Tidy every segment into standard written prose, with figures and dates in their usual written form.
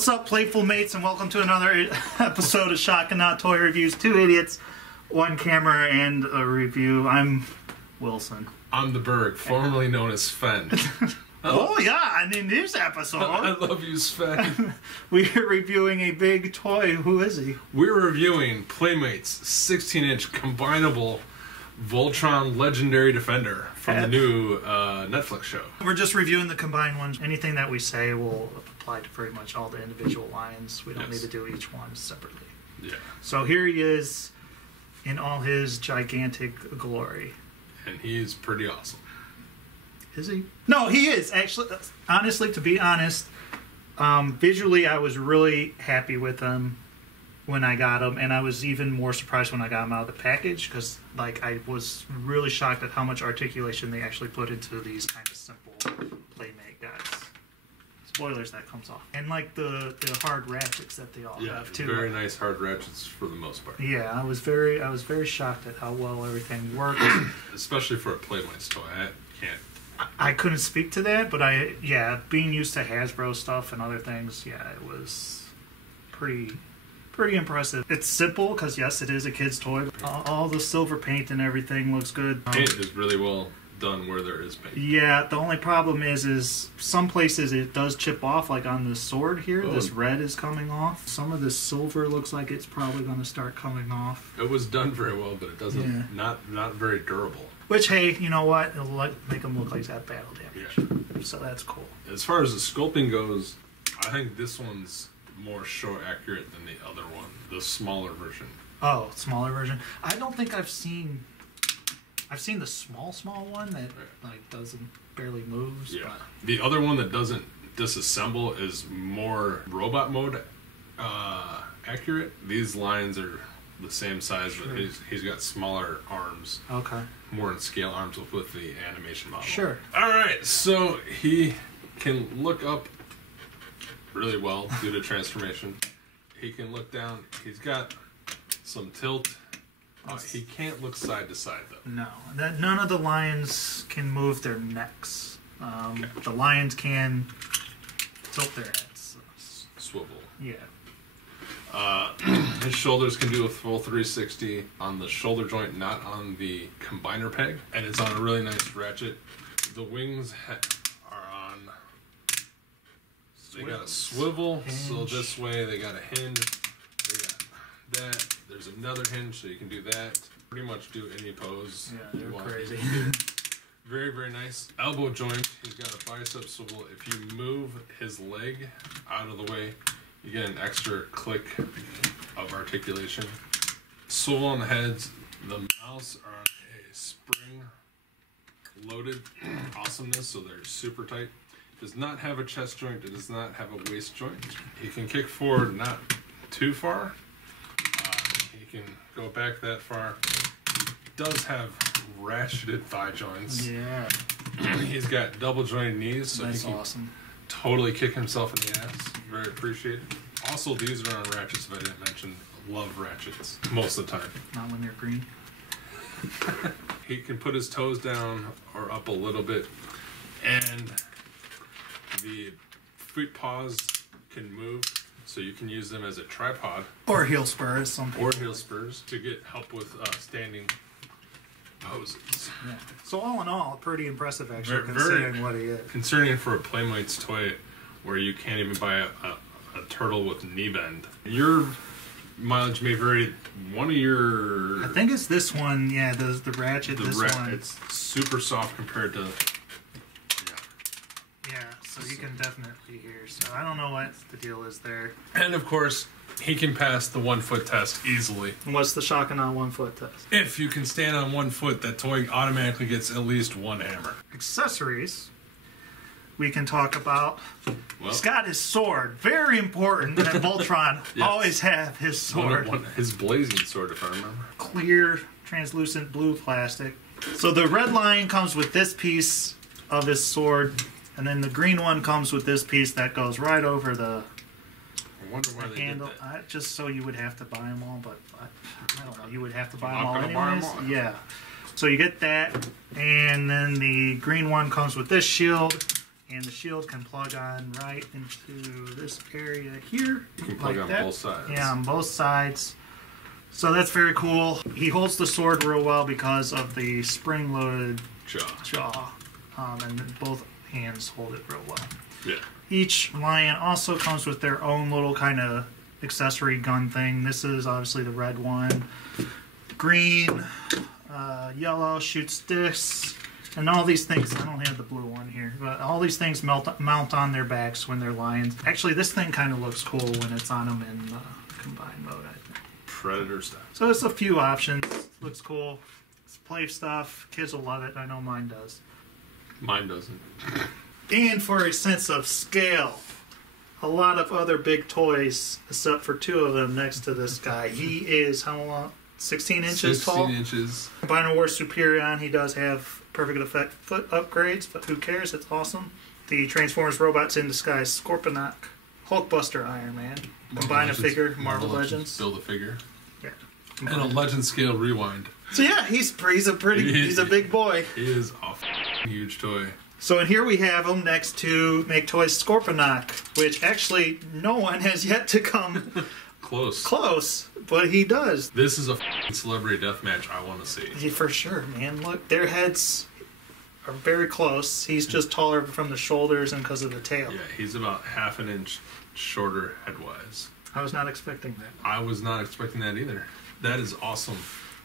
What's up, playful mates, and welcome to another episode of Shock and Not Toy Reviews. Two idiots, one camera, and a review. I'm Wilson. I'm the Berg, formerly known as Sven. Oh yeah, and in this episode, I love you, Sven. we're reviewing a big toy. Who is he? We're reviewing Playmates 16-inch combinable Voltron Legendary Defender from the new Netflix show. We're just reviewing the combined ones. Anything that we say will apply to pretty much all the individual lines. We don't need to do each one separately. Yeah. So here he is in all his gigantic glory. And he's pretty awesome. Is he? No, he is. Actually, honestly, to be honest, visually I was really happy with him when I got him, and I was even more surprised when I got him out of the package, because like I was really shocked at how much articulation they actually put into these kind of simple Playmate guys. Spoilers, that comes off. And like the hard ratchets that they all have too. Very nice hard ratchets for the most part. Yeah, I was very shocked at how well everything worked. Especially for a Playmates toy. I couldn't speak to that, but being used to Hasbro stuff and other things, it was pretty impressive. It's simple because yes, it is a kid's toy. All the silver paint and everything looks good. Paint is really well done where there is paint. Yeah, the only problem is some places it does chip off, like on the sword here. Oh. This red is coming off. Some of the silver looks like it's probably going to start coming off. It was done very well, but it doesn't. Not very durable. Which, hey, you know what? It'll make him look like he's got battle damage. Yeah. So that's cool. As far as the sculpting goes, I think this one's more show accurate than the other one, the smaller version. Oh, smaller version. I don't think I've seen the small one that like barely moves. Yeah. But the other one that doesn't disassemble is more robot mode accurate. These lines are the same size, but he's got smaller arms. Okay. More in scale arms with the animation model. Sure. All right, so he can look up really well due to transformation. He can look down. He's got some tilt. He can't look side to side though. No, none of the lions can move their necks. The lions can tilt their heads. Swivel. Yeah. His shoulders can do a full 360 on the shoulder joint, not on the combiner peg, and it's on a really nice ratchet. The wings are on. They got a swivel, hinge. So this way they got a hinge. They got that. There's another hinge, so you can do that. Pretty much do any pose. Yeah, they're crazy. Very, very nice. Elbow joint. He's got a bicep swivel. If you move his leg out of the way, you get an extra click of articulation. Swivel on the heads. The mouths are on a spring loaded awesomeness, so they're super tight. Does not have a chest joint. It does not have a waist joint. He can kick forward not too far. He can go back that far. He does have ratcheted thigh joints. Yeah. He's got double jointed knees, so that's he can awesome. Totally kick himself in the ass. Very appreciated. Also, these are on ratchets, if I didn't mention. Love ratchets. Most of the time. Not when they're green. He can put his toes down or up a little bit. And the feet paws can move, so you can use them as a tripod. Or heel spurs. Or heel spurs to get help with standing poses. Yeah. So all in all, pretty impressive actually, considering what he is. Concerning for a Playmates toy where you can't even buy a turtle with knee bend. Your mileage may vary. One of your... I think it's this one, yeah, the ratchet, one. It's super soft compared to... Yeah, so you can definitely hear. So I don't know what the deal is there. And of course, he can pass the 1 foot test easily. And what's the shocking on 1 foot test? If you can stand on 1 foot, that toy automatically gets at least one hammer. Accessories. We can talk about. Well, he's got his sword. Very important that Voltron always have his sword. His blazing sword, if I remember. Clear, translucent blue plastic. So the red lion comes with this piece of his sword, and then the green one comes with this piece that goes right over the wonder why they handle. did that. Just so you would have to buy them all, but I don't know. You would have to buy them all anyways. Yeah. So you get that, and then the green one comes with this shield, And the shield can plug on right into this area here. You can plug on both sides. Yeah, on both sides. So that's very cool. He holds the sword real well because of the spring-loaded jaw. And then both hands hold it real well. Yeah. Each lion also comes with their own little kind of accessory gun thing. This is obviously the red one. Green, yellow, shoots sticks. And all these things, I don't have the blue one here, but all these things mount on their backs when they're lions. Actually, this thing kind of looks cool when it's on them in combined mode, I think. Predator style. So there's a few options. Looks cool. It's play stuff. Kids will love it. I know mine does. Mine doesn't. And for a sense of scale, a lot of other big toys, except for two of them next to this guy. He is, how long? 16 inches tall? 16 inches. Combined War Superion, he does have perfect effect foot upgrades, but who cares? It's awesome. The Transformers Robots in Disguise, Scorponok, Hulkbuster Iron Man, combine a figure, Marvel Legends. Build a figure. Yeah. And a Legend Scale Rewind. So yeah, he's a big boy. He is a huge toy. So and here we have him next to Make Toys Scorponok, which actually no one has yet to come close, but he does. This is a celebrity death match I want to see. Yeah, for sure, man. Look, their heads are very close. He's just taller from the shoulders and because of the tail. Yeah, he's about half an inch shorter head-wise. I was not expecting that. I was not expecting that either. That is awesome.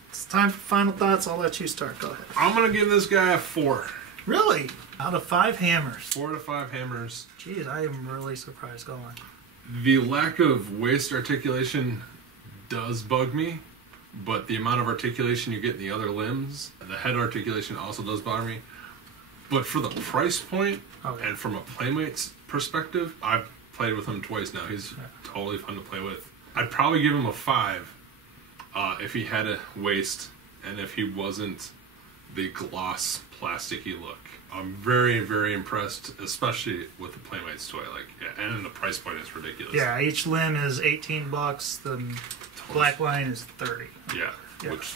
It's time for final thoughts. I'll let you start. Go ahead. I'm going to give this guy a 4. Really? Out of 5 hammers? 4 to 5 hammers. Jeez, I am really surprised. Go on. The lack of waist articulation does bug me, but the amount of articulation you get in the other limbs, the head articulation also does bother me. But for the price point, and from a Playmates perspective, I've played with him twice now. He's totally fun to play with. I'd probably give him a 5 if he had a waist and if he wasn't the gloss plasticky look. I'm very, very impressed, especially with the Playmates toy. And the price point is ridiculous. Yeah, each limb is $18. The black line is $30. Yeah, which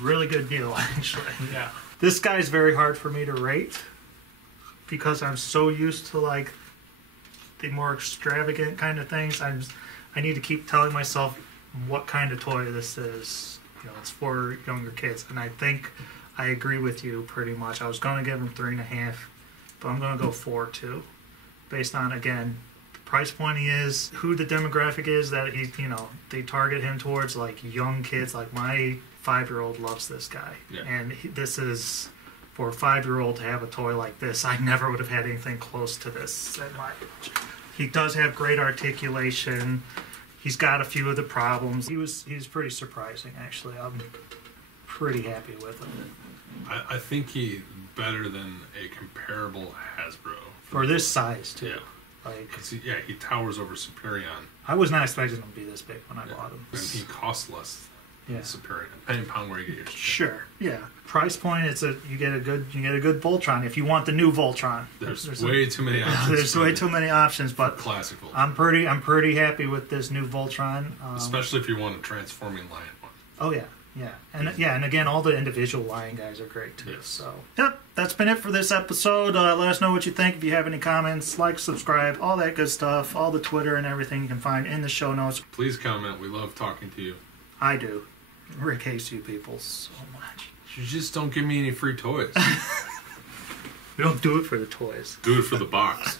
really good deal, actually. Yeah. This guy's very hard for me to rate because I'm so used to like the more extravagant kind of things. I need to keep telling myself what kind of toy this is. You know, it's for younger kids, and I think I agree with you pretty much. I was going to give him 3.5, but I'm going to go 4 too, based on again the price point he is, who the demographic is that they target him towards, like young kids. Like my 5-year-old loves this guy, and this is for a 5-year-old to have a toy like this. I never would have had anything close to this at my age. He does have great articulation. He's got a few of the problems. He's pretty surprising, actually. I'm pretty happy with him. I think he's better than a comparable Hasbro. For this size, too. Yeah. He towers over Superion. I was not expecting him to be this big when I bought him. And he costs less than Superion. Depending upon where you get your Superion. Sure, yeah. Price point, you get a good Voltron if you want the new Voltron. There's way too many options. There's way too many options, but classic Voltron. I'm pretty happy with this new Voltron. Especially if you want a transforming lion one. Oh yeah. Yeah, and again, all the individual lion guys are great too. Yes. So, that's been it for this episode. Let us know what you think. If you have any comments, like, subscribe, all that good stuff, all the Twitter and everything you can find in the show notes. Please comment. We love talking to you. I do. Rick hates you people so much. You just don't give me any free toys. We don't do it for the toys. Do it for the box.